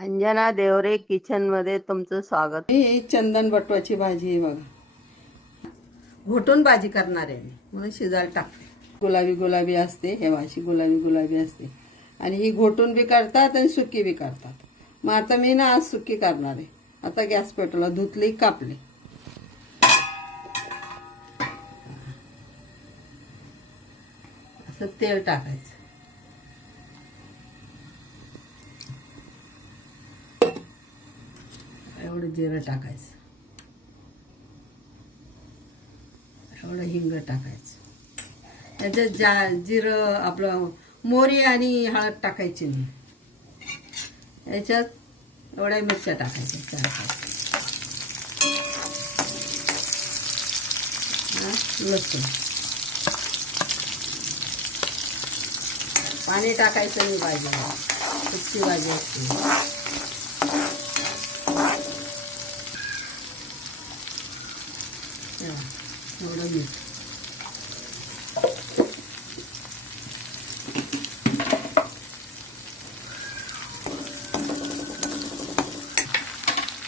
Anjana Deore kitchen मध्ये तुमचं स्वागत। ही चंदन बटवाची भाजी आहे बघा। घोटून भाजी करणार आहे मी, म्हणून शिजायला टाकते। गुलाबी गुलाबी असते, हे भाजी गुलाबी गुलाबी असते आणि ही घोटून बी करतात आणि सुकी बी करतात। मग आता मी ना आज सुकी करणार आहे। आता गॅस पेटवला, धुतली, कापली। असं तेल टाकायचं, एवढं जिरं टाकायचं, एवढं हिंग टाकायचं। याच्यात जिरं आपलं मोहरी आणि हळद टाकायची नाही। याच्यात एवढ्या मिरच्या टाकायच्या, 4-5। लसूण, पाणी टाकायचं नाही भाजीला, कच्ची भाजी असते। एवढं मीठ,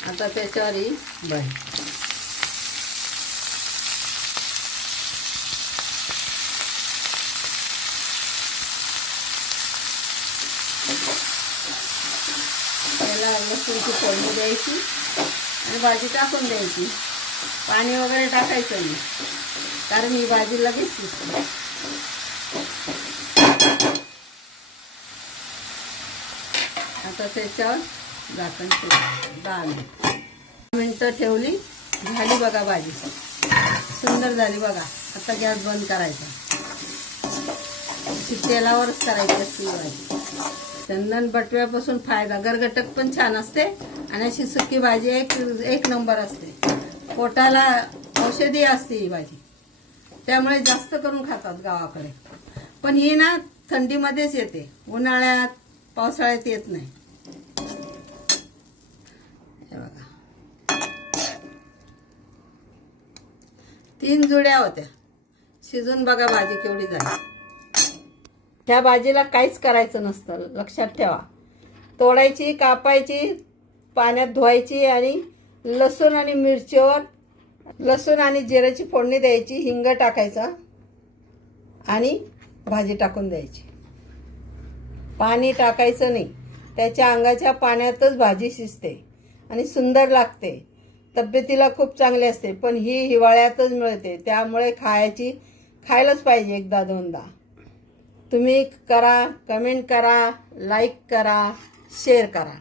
आता त्याच्यावर ही बाई त्याला लसूणची फोडणी द्यायची आणि भाजी टाकून द्यायची। पाणी वगैरे टाकायचं नाही, कारण ही भाजी लगेच शिजते। आता त्याच्यावर झाकण ठेवायचं 10 मिनिटं ठेवली, झाली बघा भाजी, सुंदर झाली बघा। आता गॅस बंद करायचा, तेलावरच करायची असते भाजी। चंदन बटव्यापासून फायदा, गरगटक पण छान असते आणि अशी सुकी भाजी एक नंबर असते। पोटाला औषधी असते ही भाजी, त्यामुळे जास्त करून खातात गावाकडे। पण ही ना थंडीमध्येच येते, उन्हाळ्यात पावसाळ्यात येत नाही। हे बघा, 3 जुड्या होत्या, शिजून बघा भाजी केवढी झाली। ह्या भाजीला काहीच करायचं नसतं, लक्षात ठेवा। तोडायची, कापायची, पाण्यात धुवायची आणि लसूण आणि मिरचीवर लसूण आणि जिऱ्याची फोडणी द्यायची, हिंग टाकायचा आणि भाजी टाकून द्यायची। पाणी टाकायचं नाही, त्याच्या अंगाच्या पाण्यातच भाजी शिजते आणि सुंदर लागते। तब्येतीला खूप चांगली असते, पण ही हिवाळ्यातच मिळते, त्यामुळे खायलाच पाहिजे 1-2दा। तुम्ही करा, कमेंट करा, लाईक करा, शेअर करा।